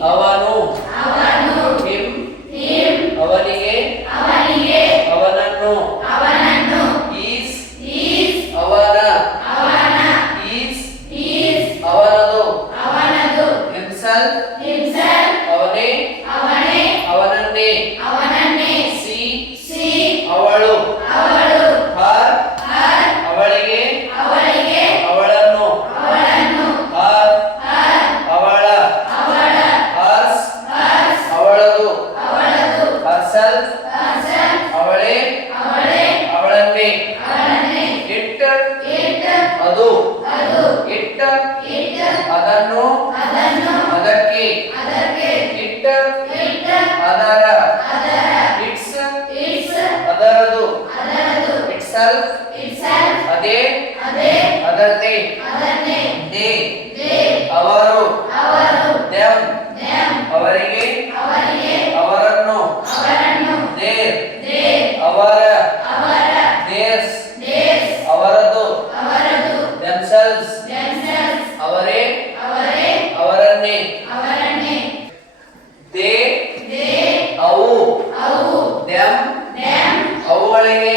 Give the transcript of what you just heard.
ಅವನು ಹಿಮ್ ಅವನಿಗೆ ಅವನನ್ನು ಈಸ್ ಅವನ ಈಸ್ ಅವನದು ಹಿಮ್ಸೆಲ್ಫ್ ಅವನೇ ಅವನನ್ನೇ ಸಿ ಅವಳು ಹರ್ ಅವಳಿಗೆ ಅವಳನ್ನು ಹರ್ ಅವಳ ಹರ್ಸ್ ಅವಳದು ಹರ್ಸೆಲ್ಫ್ ಅವಳೇ ಅವಳನ್ನೇ ಇಟ್ ಅದು ಇಟ್ ಅದನ್ನು ಅದಕ್ಕೆ ಇಟ್ ಅದರ ಇಟ್ಸ್ ಅದರದು ಇಟ್ಸೆಲ್ಫ್ ಅದೇ ಅದರದೇ ದೇ ಅವರು ದೆಮ್ ಅವರಿಗೆ ಅವರನ್ನು ದೇರ್ ಅವರ ದೇರ್ಸ್ ಅವರದು themselves ಅವರೇ ಅವರನ್ನೇ ದೇ ಅವು them ಅವುಗಳಿಗೆ